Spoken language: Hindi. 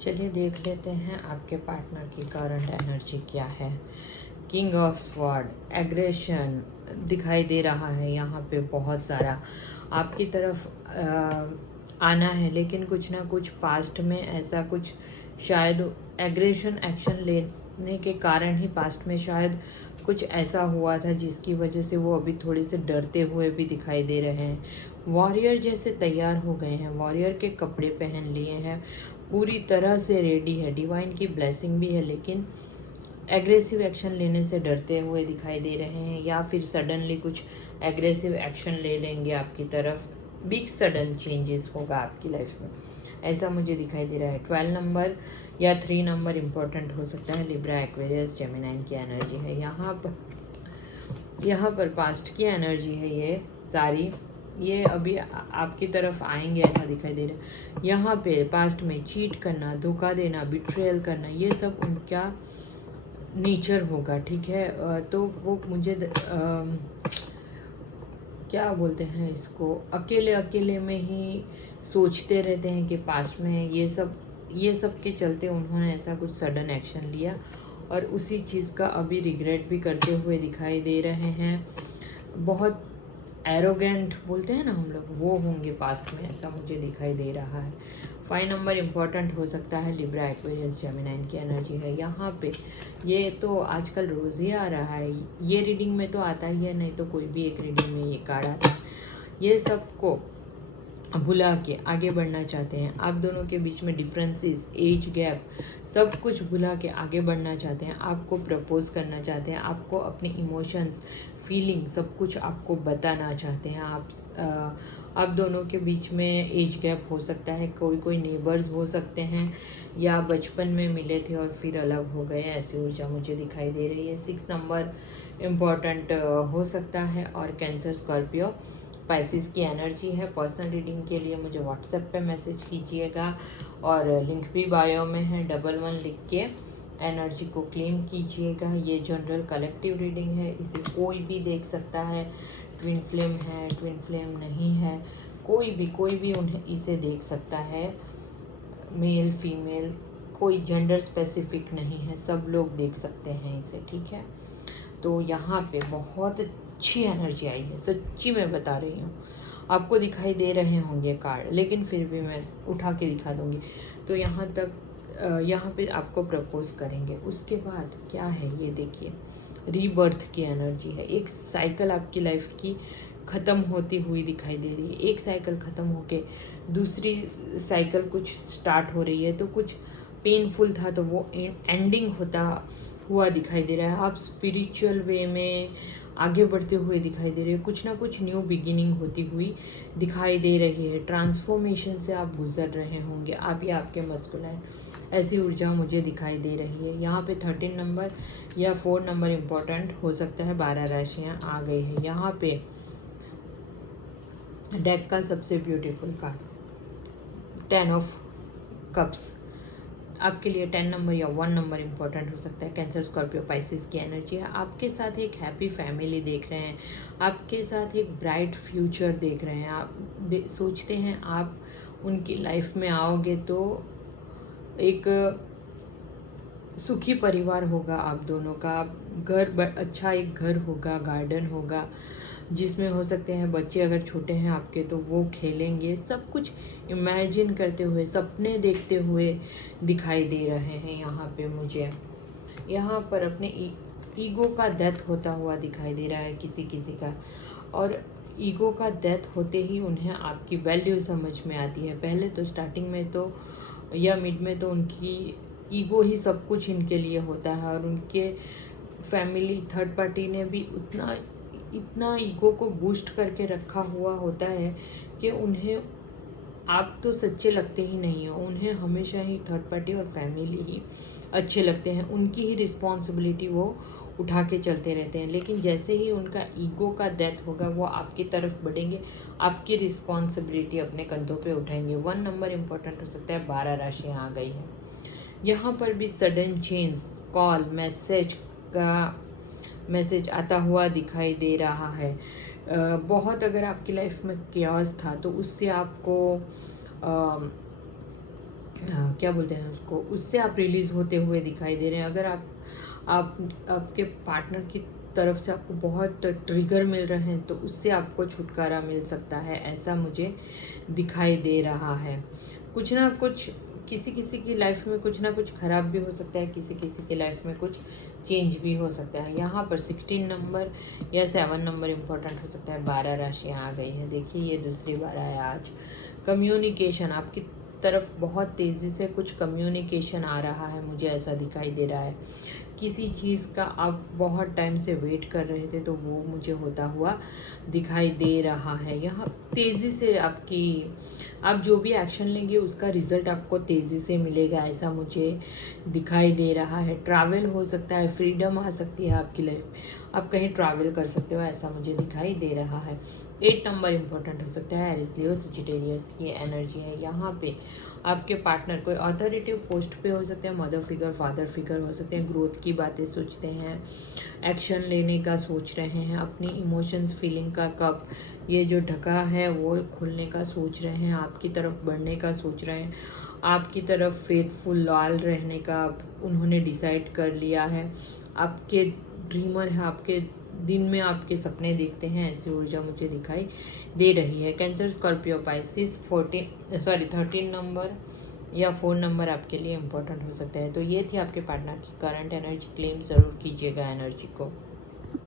चलिए देख लेते हैं आपके पार्टनर की करंट एनर्जी क्या है। किंग ऑफ स्वॉर्ड, एग्रेशन दिखाई दे रहा है यहाँ पे। बहुत सारा आपकी तरफ आना है, लेकिन कुछ ना कुछ पास्ट में ऐसा कुछ शायद एग्रेशन एक्शन लेने के कारण ही पास्ट में शायद कुछ ऐसा हुआ था जिसकी वजह से वो अभी थोड़े से डरते हुए भी दिखाई दे रहे हैं। वॉरियर जैसे तैयार हो गए हैं, वॉरियर के कपड़े पहन लिए हैं, पूरी तरह से रेडी है, डिवाइन की ब्लेसिंग भी है, लेकिन एग्रेसिव एक्शन लेने से डरते हुए दिखाई दे रहे हैं, या फिर सडनली कुछ एग्रेसिव एक्शन ले लेंगे आपकी तरफ। बिग सडन चेंजेस होगा आपकी लाइफ में, ऐसा मुझे दिखाई दे रहा है। 12 नंबर या 3 नंबर इम्पोर्टेंट हो सकता है। लिब्रा, एक्वेरियस, जेमिनाइन की एनर्जी है यहाँ पर पास्ट की एनर्जी है ये सारी। ये अभी आपकी तरफ आएंगे ऐसा दिखाई दे रहा है। यहाँ पे पास्ट में चीट करना, धोखा देना, बिट्रेयल करना, ये सब उनका नेचर होगा, ठीक है। तो वो मुझे क्या बोलते हैं इसको, अकेले अकेले में ही सोचते रहते हैं कि पास्ट में ये सब के चलते उन्होंने ऐसा कुछ सडन एक्शन लिया, और उसी चीज़ का अभी रिग्रेट भी करते हुए दिखाई दे रहे हैं। बहुत एरोगेंट बोलते हैं ना हम लोग, वो होंगे पास्ट में, ऐसा मुझे दिखाई दे रहा है। 5 नंबर इम्पोर्टेंट हो सकता है। लिब्रा, एक्वेरियस, जेमिनाइन की एनर्जी है यहाँ पे। ये तो आजकल रोज़ ही आ रहा है, ये रीडिंग में तो आता ही है, नहीं तो कोई भी एक रीडिंग में ये कार्ड आता है। ये सबको भुला के आगे बढ़ना चाहते हैं। आप दोनों के बीच में डिफरेंसेस, एज गैप, सब कुछ भुला के आगे बढ़ना चाहते हैं। आपको प्रपोज करना चाहते हैं, आपको अपने इमोशंस, फीलिंग सब कुछ आपको बताना चाहते हैं। आप दोनों के बीच में एज गैप हो सकता है, कोई नेबर्स हो सकते हैं, या बचपन में मिले थे और फिर अलग हो गए, ऐसी ऊर्जा मुझे दिखाई दे रही है। 6 नंबर इम्पॉर्टेंट हो सकता है। और कैंसर, स्कॉर्पियो, स्पाइसिस की एनर्जी है। पर्सनल रीडिंग के लिए मुझे व्हाट्सएप पे मैसेज कीजिएगा, और लिंक भी बायो में है, 11 लिख के एनर्जी को क्लेम कीजिएगा। ये जनरल कलेक्टिव रीडिंग है, इसे कोई भी देख सकता है। ट्विन फ्लेम है, ट्विन फ्लेम नहीं है, कोई भी उन्हें इसे देख सकता है। मेल, फीमेल, कोई जेंडर स्पेसिफिक नहीं है, सब लोग देख सकते हैं इसे, ठीक है। तो यहाँ पे बहुत अच्छी एनर्जी आई है, सच्ची मैं बता रही हूँ। आपको दिखाई दे रहे होंगे कार्ड, लेकिन फिर भी मैं उठा के दिखा दूँगी। तो यहाँ पे आपको प्रपोज करेंगे। उसके बाद क्या है ये देखिए, रीबर्थ की एनर्जी है। एक साइकिल आपकी लाइफ की ख़त्म होती हुई दिखाई दे रही है। एक साइकिल ख़त्म होके दूसरी साइकिल कुछ स्टार्ट हो रही है। तो कुछ पेनफुल था तो वो एंडिंग होता हुआ दिखाई दे रहा है। आप स्पिरिचुअल वे में आगे बढ़ते हुए दिखाई दे रहे हैं। कुछ ना कुछ न्यू बिगिनिंग होती हुई दिखाई दे रही है। ट्रांसफॉर्मेशन से आप गुजर रहे होंगे, आप या आपके मस्कुलाइन, ऐसी ऊर्जा मुझे दिखाई दे रही है। यहाँ पे 13 नंबर या 4 नंबर इम्पोर्टेंट हो सकता है। 12 राशियाँ आ गई हैं यहाँ पे। डेक का सबसे ब्यूटीफुल कार्ड 10 ऑफ कप्स आपके लिए 10 नंबर या 1 नंबर इम्पोर्टेंट हो सकता है। कैंसर, स्कॉर्पियो, पाइसिस की एनर्जी है। आपके साथ एक हैप्पी फैमिली देख रहे हैं, आपके साथ एक ब्राइट फ्यूचर देख रहे हैं। आप सोचते हैं आप उनकी लाइफ में आओगे तो एक सुखी परिवार होगा आप दोनों का। घर अच्छा एक घर होगा, गार्डन होगा, जिसमें हो सकते हैं बच्चे अगर छोटे हैं आपके तो वो खेलेंगे। सब कुछ इमेजिन करते हुए, सपने देखते हुए दिखाई दे रहे हैं यहाँ पे मुझे। यहाँ पर अपने ईगो का डेथ होता हुआ दिखाई दे रहा है किसी किसी का, और ईगो का डेथ होते ही उन्हें आपकी वैल्यू समझ में आती है। पहले तो स्टार्टिंग में तो या मिड में तो उनकी ईगो ही सब कुछ इनके लिए होता है, और उनके फैमिली, थर्ड पार्टी ने भी इतना ईगो को बूस्ट करके रखा हुआ होता है कि उन्हें आप तो सच्चे लगते ही नहीं हो। उन्हें हमेशा ही थर्ड पार्टी और फैमिली ही अच्छे लगते हैं। उनकी ही रिस्पॉन्सिबिलिटी वो उठा के चलते रहते हैं। लेकिन जैसे ही उनका ईगो का डेथ होगा, वो आपकी तरफ बढ़ेंगे, आपकी रिस्पॉन्सिबिलिटी अपने कंधों पे उठाएंगे। 1 नंबर इम्पोर्टेंट हो सकता है। 12 राशियाँ आ गई हैं यहाँ पर भी। सडन चेंज, कॉल, मैसेज आता हुआ दिखाई दे रहा है। बहुत अगर आपकी लाइफ में केओस था तो उससे आपको क्या बोलते हैं उसको, उससे आप रिलीज होते हुए दिखाई दे रहे हैं। अगर आप आपके पार्टनर की तरफ से आपको बहुत ट्रिगर मिल रहे हैं तो उससे आपको छुटकारा मिल सकता है, ऐसा मुझे दिखाई दे रहा है। कुछ ना कुछ किसी किसी की लाइफ में कुछ ना कुछ खराब भी हो सकता है, किसी किसी की लाइफ में कुछ चेंज भी हो सकता है। यहाँ पर 16 नंबर या 7 नंबर इम्पोर्टेंट हो सकता है। 12 राशियाँ आ गई हैं, देखिए ये दूसरी बार आया आज। कम्युनिकेशन, आपकी तरफ बहुत तेज़ी से कुछ कम्युनिकेशन आ रहा है, मुझे ऐसा दिखाई दे रहा है। किसी चीज़ का आप बहुत टाइम से वेट कर रहे थे तो वो मुझे होता हुआ दिखाई दे रहा है। यहाँ तेज़ी से आप जो भी एक्शन लेंगे उसका रिजल्ट आपको तेज़ी से मिलेगा, ऐसा मुझे दिखाई दे रहा है। ट्रैवल हो सकता है, फ्रीडम आ सकती है आपकी लाइफ में, आप कहीं ट्रैवल कर सकते हो, ऐसा मुझे दिखाई दे रहा है। 8 नंबर इम्पोर्टेंट हो सकता है। एरिस लियो सजिटेरियस की एनर्जी है यहाँ पे। आपके पार्टनर कोई अथॉरिटिव पोस्ट पे हो सकते हैं, मदर फिगर, फादर फिगर हो सकते हैं। ग्रोथ की बातें सोचते हैं, एक्शन लेने का सोच रहे हैं, अपनी इमोशंस फीलिंग का कप ये जो ढका है वो खोलने का सोच रहे हैं, आपकी तरफ बढ़ने का सोच रहे हैं, आपकी तरफ फेथफुल लॉयल रहने का उन्होंने डिसाइड कर लिया है। आपके ड्रीमर है, आपके दिन में आपके सपने देखते हैं, ऐसी ऊर्जा मुझे दिखाई दे रही है। कैंसर, स्कॉर्पियो, पाइसिस 13 नंबर या 4 नंबर आपके लिए इम्पोर्टेंट हो सकता है। तो ये थी आपके पार्टनर की करंट एनर्जी। क्लेम ज़रूर कीजिएगा एनर्जी को।